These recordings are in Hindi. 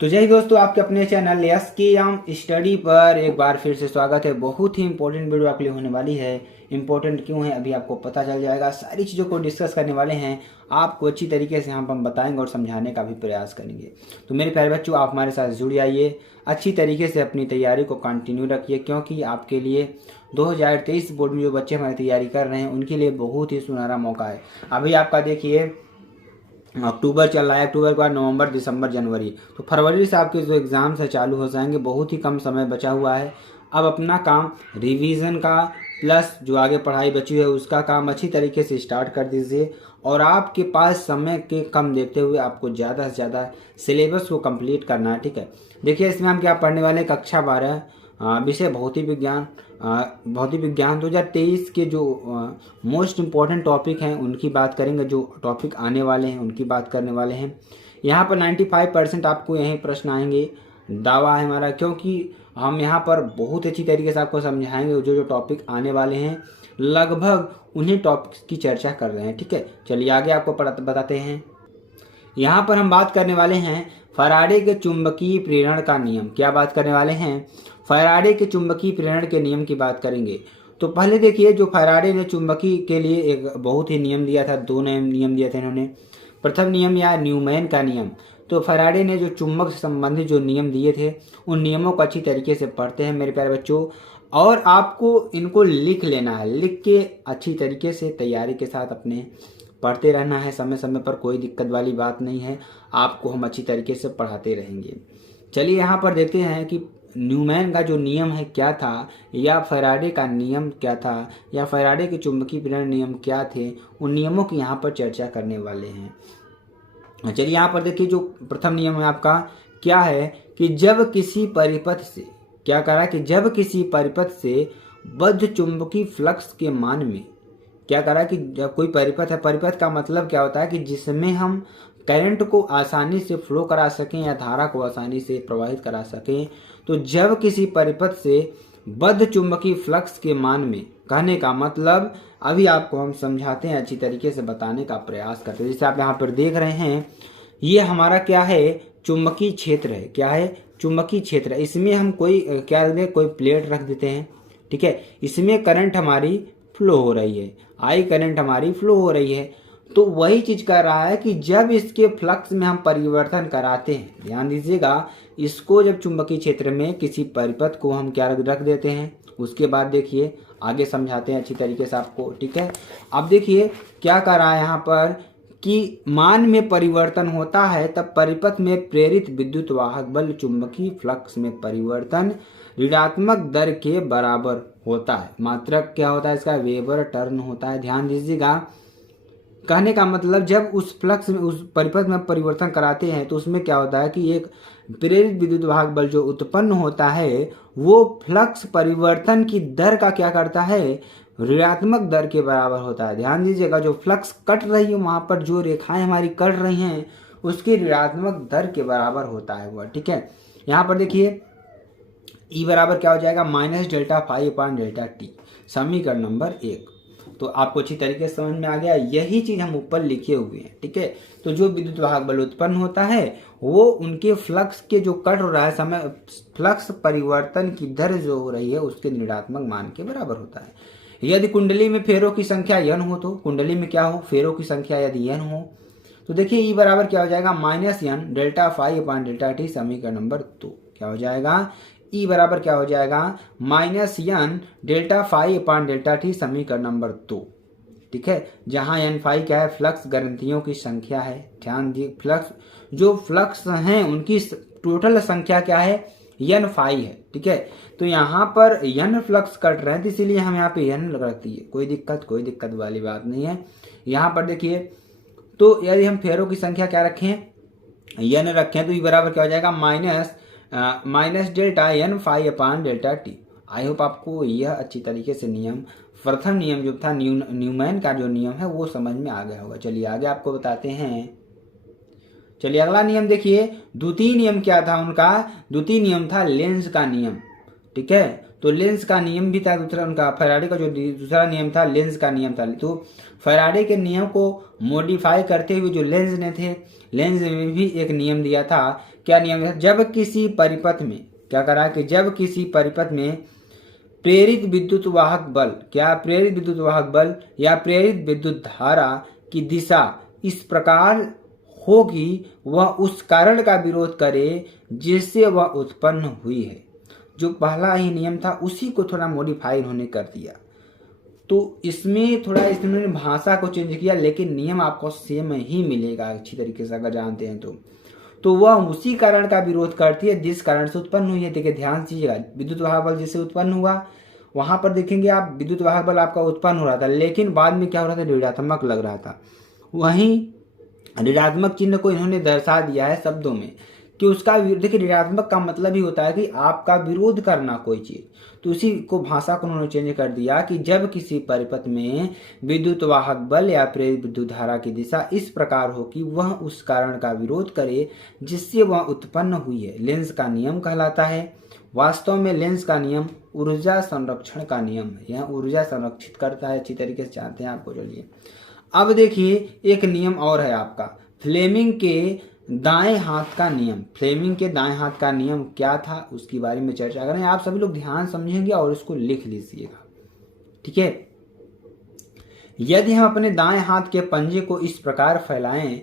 तो जय हिंद दोस्तों, आपके अपने चैनल यस के एम स्टडी पर एक बार फिर से स्वागत है। बहुत ही इंपॉर्टेंट वीडियो आपके लिए होने वाली है। इंपॉर्टेंट क्यों है अभी आपको पता चल जाएगा। सारी चीज़ों को डिस्कस करने वाले हैं, आपको अच्छी तरीके से हम बताएंगे और समझाने का भी प्रयास करेंगे। तो मेरे प्यारे बच्चों, आप हमारे साथ जुड़ जाइए, अच्छी तरीके से अपनी तैयारी को कंटिन्यू रखिए, क्योंकि आपके लिए 2023 बोर्ड में जो बच्चे हमारी तैयारी कर रहे हैं उनके लिए बहुत ही सुनहरा मौका है। अभी आपका देखिए अक्टूबर चल रहा है, अक्टूबर के बाद नवंबर, दिसंबर, जनवरी, तो फरवरी से आपके जो एग्ज़ाम्स है चालू हो जाएंगे। बहुत ही कम समय बचा हुआ है। अब अपना काम रिवीजन का प्लस जो आगे पढ़ाई बची है उसका काम अच्छी तरीके से स्टार्ट कर दीजिए। और आपके पास समय के कम देखते हुए आपको ज़्यादा से ज़्यादा सिलेबस को कंप्लीट करना है। ठीक है, देखिए इसमें हम क्या पढ़ने वाले हैं, कक्षा 12 विषय भौतिक विज्ञान। भौतिक विज्ञान 2023 के जो मोस्ट इम्पॉर्टेंट टॉपिक हैं उनकी बात करेंगे। जो टॉपिक आने वाले हैं उनकी बात करने वाले हैं। यहाँ पर 95% आपको यही प्रश्न आएंगे, दावा है हमारा, क्योंकि हम यहाँ पर बहुत अच्छी तरीके से आपको समझाएंगे। जो जो टॉपिक आने वाले हैं लगभग उन्हीं टॉपिक्स की चर्चा कर रहे हैं। ठीक है, चलिए आगे आपको बताते हैं। यहाँ पर हम बात करने वाले हैं फैराडे के चुंबकीय प्रेरण का नियम। क्या बात करने वाले हैं? फैराडे के चुंबकीय प्रेरण के नियम की बात करेंगे। तो पहले देखिए, जो फैराडे ने चुंबकीय के लिए एक बहुत ही नियम दिया था, दो नियम दिए थे इन्होंने। प्रथम नियम या न्यूमैन का नियम। तो फैराडे ने जो चुंबक से संबंधित जो नियम दिए थे उन नियमों को अच्छी तरीके से पढ़ते हैं मेरे प्यारे बच्चों, और आपको इनको लिख लेना है। लिख के अच्छी तरीके से तैयारी के साथ अपने पढ़ते रहना है समय समय पर। कोई दिक्कत वाली बात नहीं है, आपको हम अच्छी तरीके से पढ़ाते रहेंगे। चलिए यहाँ पर देखते हैं कि न्यूमैन का जो नियम है क्या था, या फैराडे का नियम क्या था, या फैराडे के चुंबकीय प्रेरण नियम क्या थे। उन नियमों की यहाँ पर चर्चा करने वाले हैं। चलिए यहाँ पर देखिए, जो प्रथम नियम है आपका क्या है कि जब किसी परिपथ से, क्या कह रहा है कि जब किसी परिपथ से बद्ध चुंबकीय फ्लक्स के मान में, क्या कह रहा है कि जब कोई परिपथ है, परिपथ का मतलब क्या होता है कि जिसमें हम करंट को आसानी से फ्लो करा सकें या धारा को आसानी से प्रवाहित करा सकें। तो जब किसी परिपथ से बद्ध चुंबकीय फ्लक्स के मान में, कहने का मतलब अभी आपको हम समझाते हैं, अच्छी तरीके से बताने का प्रयास करते हैं। जैसे आप यहाँ पर देख रहे हैं, ये हमारा क्या है, चुंबकीय क्षेत्र है। क्या है? चुंबकीय क्षेत्र। इसमें हम कोई क्या रख दें, कोई प्लेट रख देते हैं। ठीक है, इसमें करंट हमारी फ्लो हो रही है, आई करंट हमारी फ्लो हो रही है। तो वही चीज कर रहा है कि जब इसके फ्लक्स में हम परिवर्तन कराते हैं, ध्यान दीजिएगा, इसको जब चुंबकीय क्षेत्र में किसी परिपथ को हम क्या रख देते हैं, उसके बाद देखिए आगे समझाते हैं अच्छी तरीके से आपको। ठीक है, अब देखिए क्या कर रहा है यहाँ पर कि मान में परिवर्तन होता है तब परिपथ में प्रेरित विद्युत वाहक बल चुंबकीय फ्लक्स में परिवर्तन ऋणात्मक दर के बराबर होता है। मात्रक क्या होता है इसका? वेबर टर्न होता है। ध्यान दीजिएगा, कहने का मतलब जब उस फ्लक्स में, उस परिपथ में परिवर्तन कराते हैं तो उसमें क्या होता है कि एक प्रेरित विद्युत वाहक बल जो उत्पन्न होता है वो फ्लक्स परिवर्तन की दर का क्या करता है, ऋणात्मक दर के बराबर होता है। ध्यान दीजिएगा, जो फ्लक्स कट रही है वहां पर जो रेखाएं हमारी कट रही हैं उसकी ऋणात्मक दर के बराबर होता है वह। ठीक है, यहाँ पर देखिए ई बराबर क्या हो जाएगा, minus delta phi upon delta T, समीकरण नंबर 1। तो आपको अच्छी तरीके से समझ में आ गया। यही चीज हम ऊपर लिखे हुए हैं। ठीक है, तो जो विद्युत वाहक बल उत्पन्न होता है वो उनके फ्लक्स के जो कट हो रहा है समय, फ्लक्स परिवर्तन की दर जो हो रही है उसके ऋणात्मक मान के बराबर होता है। यदि कुंडली में फेरों की संख्या n हो, तो कुंडली में क्या हो, फेरों की संख्या यदि n हो, तो देखिए ई बराबर क्या हो जाएगा, minus n delta phi upon delta T, समीकरण नंबर 2। क्या हो जाएगा, ई बराबर क्या हो जाएगा, minus n delta phi upon delta T, समीकरण नंबर 2। ठीक है, जहां n फाई क्या है, फ्लक्स ग्रंथियों की संख्या है। ध्यान दिए, फ्लक्स जो फ्लक्स हैं उनकी टोटल संख्या क्या है, n फाई है। ठीक है, तो यहाँ पर n फ्लक्स कट रहे हैं तो इसीलिए हम यहाँ पे n रखती है। कोई दिक्कत वाली बात नहीं है। यहाँ पर देखिए, तो यदि हम फेरों की संख्या क्या रखें, n रखें, तो ई बराबर क्या हो जाएगा, minus delta n phi upon delta T. I hope आपको यह अच्छी तरीके से नियम, प्रथम नियम जो था न्यूमैन का जो नियम है वो समझ में आ गया होगा। चलिए आगे आपको बताते हैं। चलिए अगला नियम देखिए, द्वितीय नियम क्या था उनका, द्वितीय नियम था लेंज का नियम। ठीक है। तो लेंस का नियम भी था दूसरा, उनका फैराडे का जो दूसरा नियम था लेंस का नियम था। तो फैराडे के नियम को मॉडिफाई करते हुए जो लेंस ने थे, लेंस में भी एक नियम दिया था। क्या नियम था? जब किसी परिपथ में क्या करा कि जब किसी परिपथ में प्रेरित विद्युत वाहक बल, क्या प्रेरित विद्युत वाहक बल या प्रेरित विद्युत धारा की दिशा इस प्रकार हो कि वह उस कारण का विरोध करे जिससे वह उत्पन्न हुई है। जो पहला ही नियम था उसी को थोड़ा मॉडिफाई उन्होंने कर दिया। तो इसमें थोड़ा इन्होंने भाषा को चेंज किया, लेकिन नियम आपको सेम ही मिलेगा अच्छी तरीके से अगर जानते हैं तो वह उसी कारण का विरोध करती है जिस कारण से उत्पन्न हुई है। देखिए ध्यान दीजिएगा, विद्युत वाहक बल जिससे उत्पन्न हुआ, वहां पर देखेंगे आप विद्युत वाहक बल आपका उत्पन्न हो रहा था, लेकिन बाद में क्या हो रहा था? ऋणात्मक लग रहा था। वहीं ऋणात्मक चिन्ह को इन्होंने दर्शा दिया है शब्दों में कि उसका देखिए ऋणात्मक का मतलब ही होता है कि आपका विरोध करना कोई चीज। तो उसी को भाषा को उन्होंने चेंज कर दिया कि जब किसी परिपथ में विद्युत वाहक बल या प्रेरित विद्युत धारा की दिशा इस प्रकार हो कि वह उस कारण का विरोध करे जिससे वह उत्पन्न हुई है, लेंस का नियम कहलाता है। वास्तव में लेंस का नियम ऊर्जा संरक्षण का नियम है। यह ऊर्जा संरक्षित करता है, अच्छी तरीके से जानते हैं आपको। चलिए अब देखिए एक नियम और है आपका फ्लेमिंग के दाएं हाथ का नियम। फ्लेमिंग के दाएं हाथ का नियम क्या था उसके बारे में चर्चा करें। आप सभी लोग ध्यान समझेंगे और इसको लिख लीजिएगा, ठीक है। यदि हम अपने दाएं हाथ के पंजे को इस प्रकार फैलाएं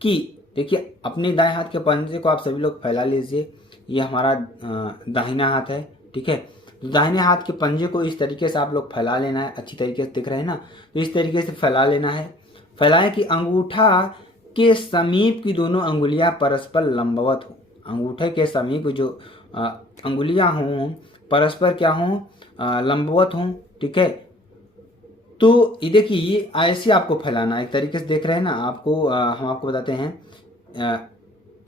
कि, देखिए अपने दाएं हाथ के पंजे को आप सभी लोग फैला लीजिए। ये हमारा दाहिना हाथ है, ठीक है। तो दाहिने हाथ के पंजे को इस तरीके से आप लोग फैला लेना है, अच्छी तरीके से दिख रहे हैं ना। तो इस तरीके से फैला लेना है। फैलाएं कि अंगूठा के समीप की दोनों अंगुलियां परस्पर लंबवत हो। अंगूठे के समीप जो अंगुलियां हों परस्पर क्या हों? लंबवत हों, ठीक है। तो ये देखिए ये ऐसे आपको फैलाना है, एक तरीके से देख रहे हैं ना आपको। हम आपको बताते हैं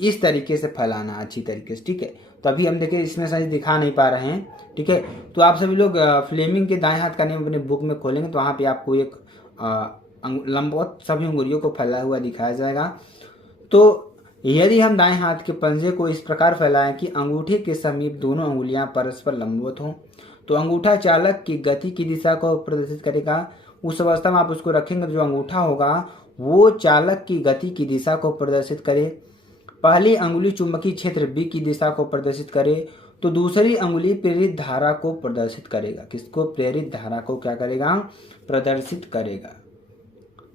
इस तरीके से फैलाना अच्छी तरीके से, ठीक है। तो अभी हम देखिए इसमें सही दिखा नहीं पा रहे हैं, ठीक है। तो आप सभी लोग फ्लेमिंग के दाएं हाथ का नियम अपने बुक में खोलेंगे तो वहाँ पे आपको एक लंबवत सभी उंगलियों को फैला हुआ दिखाया जाएगा। तो यदि हम दाएं हाथ के पंजे को इस प्रकार फैलाएं कि अंगूठे के समीप दोनों अंगुलियां परस्पर लंबवत हों, तो अंगूठा चालक की गति की दिशा को प्रदर्शित करेगा। उस अवस्था में आप उसको रखेंगे, जो अंगूठा होगा वो चालक की गति की दिशा को प्रदर्शित करे। पहली अंगुली चुंबकीय क्षेत्र B की दिशा को प्रदर्शित करे तो दूसरी अंगुली प्रेरित धारा को प्रदर्शित करेगा। किसको? प्रेरित धारा को क्या करेगा? प्रदर्शित करेगा।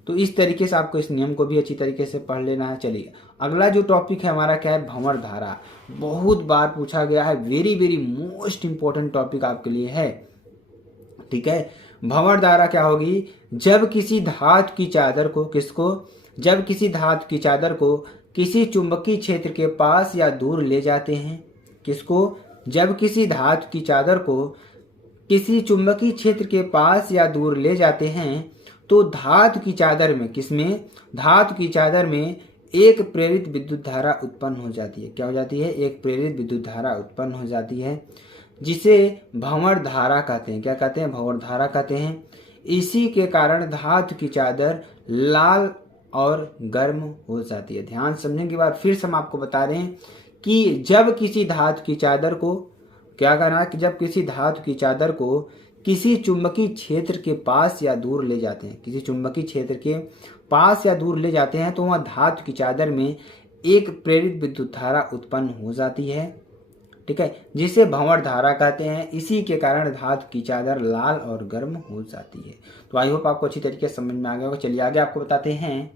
तो इस तरीके से आपको इस नियम को भी अच्छी तरीके से पढ़ लेना है। चलिए अगला जो टॉपिक है हमारा क्या है? भंवर धारा। बहुत बार पूछा गया है, very very most important topic आपके लिए है, ठीक है। भंवर धारा क्या होगी? जब किसी धातु की चादर को जब किसी धातु की चादर को किसी चुंबकीय क्षेत्र के पास या दूर ले जाते हैं। किसको? जब किसी धातु की चादर को किसी चुंबकीय क्षेत्र के पास या दूर ले जाते हैं तो धातु की चादर में, किसमें? धातु की चादर में एक प्रेरित विद्युत धारा उत्पन्न हो जाती है। क्या हो जाती है? एक प्रेरित विद्युत धारा उत्पन्न हो जाती है, जिसे भंवर धारा कहते हैं। क्या कहते हैं? भंवर धारा कहते हैं। इसी के कारण धातु की चादर लाल और गर्म हो जाती है। ध्यान समझने के बाद फिर से हम आपको बता रहे हैं कि जब किसी धातु की चादर को क्या करना है कि जब किसी धातु की चादर को किसी चुंबकीय क्षेत्र के पास या दूर ले जाते हैं, किसी चुंबकीय क्षेत्र के पास या दूर ले जाते हैं तो वह धातु की चादर में एक प्रेरित विद्युत धारा उत्पन्न हो जाती है, ठीक है, जिसे भंवर धारा कहते हैं। इसी के कारण धातु की चादर लाल और गर्म हो जाती है। तो आई होप आपको अच्छी तरीके से समझ में आ गया होगा। चलिए आगे आपको बताते हैं।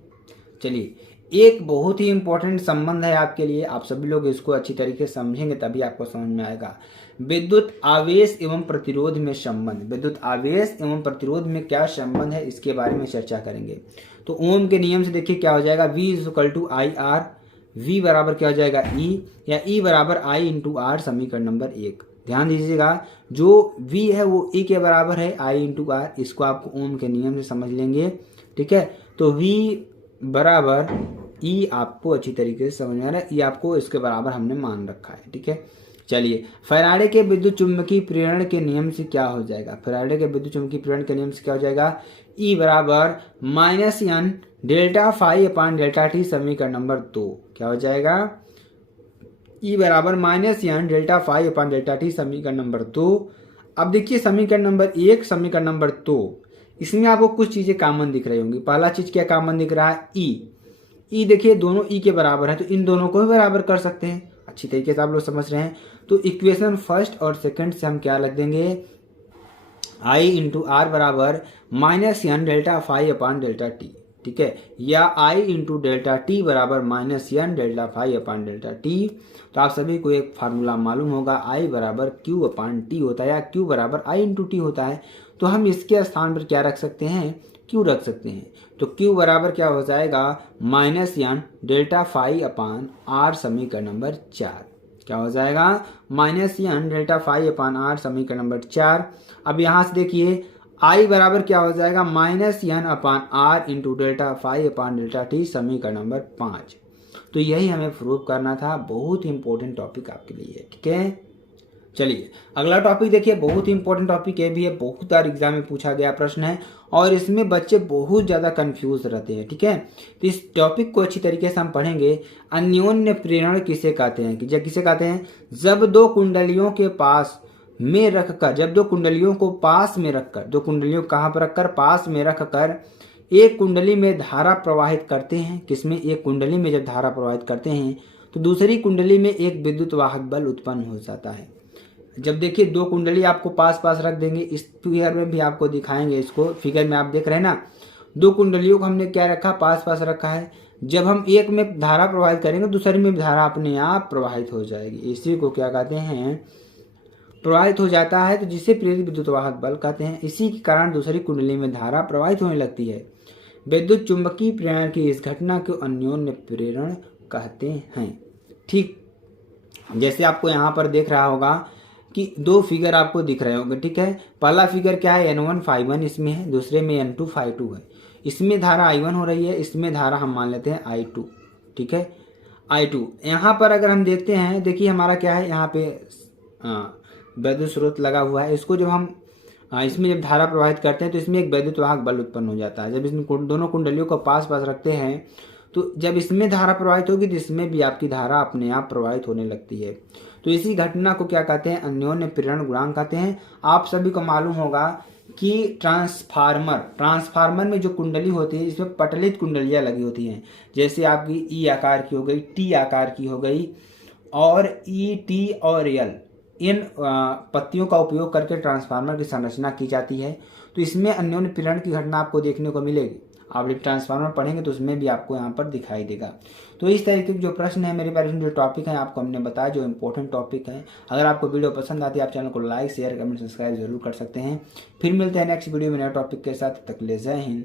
चलिए एक बहुत ही इंपॉर्टेंट संबंध है आपके लिए, आप सभी लोग इसको अच्छी तरीके से समझेंगे तभी आपको समझ में आएगा। विद्युत आवेश एवं प्रतिरोध में संबंध। विद्युत आवेश एवं प्रतिरोध में क्या संबंध है इसके बारे में चर्चा करेंगे। तो ओम के नियम से देखिए क्या हो जाएगा? V = IR। V बराबर क्या हो जाएगा? E, या E बराबर I × R, समीकरण नंबर 1। ध्यान दीजिएगा, जो V है वो E के बराबर है, I × R। इसको आपको ओम के नियम से समझ लेंगे, ठीक है। तो V बराबर E आपको अच्छी तरीके से समझ में आ रहा है। E आपको इसके बराबर हमने मान रखा है, ठीक है। चलिए फैराडे के विद्युत चुंबकीय प्रेरण के नियम से क्या हो जाएगा? फैराडे के विद्युत चुंबकीय प्रेरण के नियम से क्या हो जाएगा? E बराबर -n ΔΦ/ΔT, समीकरण नंबर 2। क्या हो जाएगा? ई बराबर minus N delta five upon delta T समीकरण नंबर 2। अब देखिए समीकरण नंबर 1, समीकरण नंबर 2, इसमें आपको कुछ चीजें कॉमन दिख रही होंगी। पहला चीज क्या कॉमन दिख रहा है, ई देखिए दोनों ई के बराबर है, तो इन दोनों को भी बराबर कर सकते हैं। अच्छी तरीके से आप लोग समझ रहे हैं। तो इक्वेशन फर्स्ट और सेकंड से हम क्या लिख देंगे, आई इंटू आर बराबर minus N delta five upon delta T, ठीक है, या आई इंटू डेल्टा टी बराबर minus N delta five upon delta T. तो आप सभी को एक फार्मूला मालूम होगा, आई बराबर क्यू अपॉन टी होता है या क्यू बराबर आई इंटू टी होता है। तो हम इसके स्थान पर क्या रख सकते हैं, क्यू रख सकते हैं। तो क्यू बराबर क्या हो जाएगा, minus N delta five upon R समीकरण नंबर 4। क्या हो जाएगा, minus N delta five upon R समीकरण नंबर 4। अब यहाँ से देखिए आई बराबर क्या हो जाएगा, minus N upon R into delta five upon delta T समीकरण नंबर 5। तो यही हमें प्रूव करना था। बहुत ही इंपॉर्टेंट टॉपिक आपके लिए, ठीक है। चलिए अगला टॉपिक देखिए, बहुत ही इंपॉर्टेंट टॉपिक ये भी है, बहुत बार एग्जाम में पूछा गया प्रश्न है और इसमें बच्चे बहुत ज़्यादा कंफ्यूज रहते हैं, ठीक है। तो इस टॉपिक को अच्छी तरीके से हम पढ़ेंगे। अन्योन्य प्रेरण किसे कहते हैं, कि किसे कहते हैं, जब दो कुंडलियों के पास में रखकर, जब दो कुंडलियों को पास में रखकर, दो कुंडलियों कहाँ पर रखकर, पास में रखकर एक कुंडली में धारा प्रवाहित करते हैं। किसमें, एक कुंडली में जब धारा प्रवाहित करते हैं तो दूसरी कुंडली में एक विद्युत वाहक बल उत्पन्न हो जाता है। जब देखिए दो कुंडली आपको पास पास रख देंगे, इस फिगर में भी आपको दिखाएंगे, इसको फिगर में आप देख रहे हैं ना, दो कुंडलियों को हमने क्या रखा, पास पास रखा है। जब हम एक में धारा प्रवाहित करेंगे दूसरी में धारा अपने आप प्रवाहित हो जाएगी, इसी को क्या कहते हैं, प्रवाहित हो जाता है, तो जिसे प्रेरित विद्युत वाहक बल कहते हैं। इसी के कारण दूसरी कुंडली में धारा प्रवाहित होने लगती है। विद्युत चुंबकीय प्रेरण की इस घटना को अन्योन्य प्रेरण कहते हैं। ठीक जैसे आपको यहाँ पर देख रहा होगा कि दो फिगर आपको दिख रहे होंगे, ठीक है। पहला फिगर क्या है, N1 इसमें है, दूसरे में N2 है। इसमें धारा I1 हो रही है, इसमें धारा हम मान लेते हैं I2, ठीक है, I2। यहाँ पर अगर हम देखते हैं, देखिए हमारा क्या है, यहाँ पे विद्युत स्रोत लगा हुआ है। इसको जब हम इसमें जब धारा प्रवाहित करते हैं तो इसमें एक विद्युत वाहक बल उत्पन्न हो जाता है। जब इसमें दोनों कुंडलियों को पास पास रखते हैं तो जब इसमें धारा प्रवाहित होगी तो इसमें भी आपकी धारा अपने आप प्रवाहित होने लगती है। तो इसी घटना को क्या कहते हैं, अन्योन्य प्रेरण गुणांक कहते हैं। आप सभी को मालूम होगा कि ट्रांसफार्मर में जो कुंडली होती है इसमें पटलित कुंडलियां लगी होती हैं। जैसे आपकी ई आकार की हो गई, टी आकार की हो गई, और ई, टी और एल, इन पत्तियों का उपयोग करके ट्रांसफार्मर की संरचना की जाती है। तो इसमें अन्योन्य प्रेरण की घटना आपको देखने को मिलेगी। आप जब ट्रांसफार्मर पढ़ेंगे तो उसमें भी आपको यहाँ पर दिखाई देगा। तो इस तरीके के जो प्रश्न है मेरे पास, जो टॉपिक है आपको हमने बताया, जो इंपॉर्टेंट टॉपिक है। अगर आपको वीडियो पसंद आती है आप चैनल को लाइक, शेयर, कमेंट, सब्सक्राइब जरूर कर सकते हैं। फिर मिलते हैं नेक्स्ट वीडियो में नए टॉपिक के साथ। तब तक के लिए जय हिंद,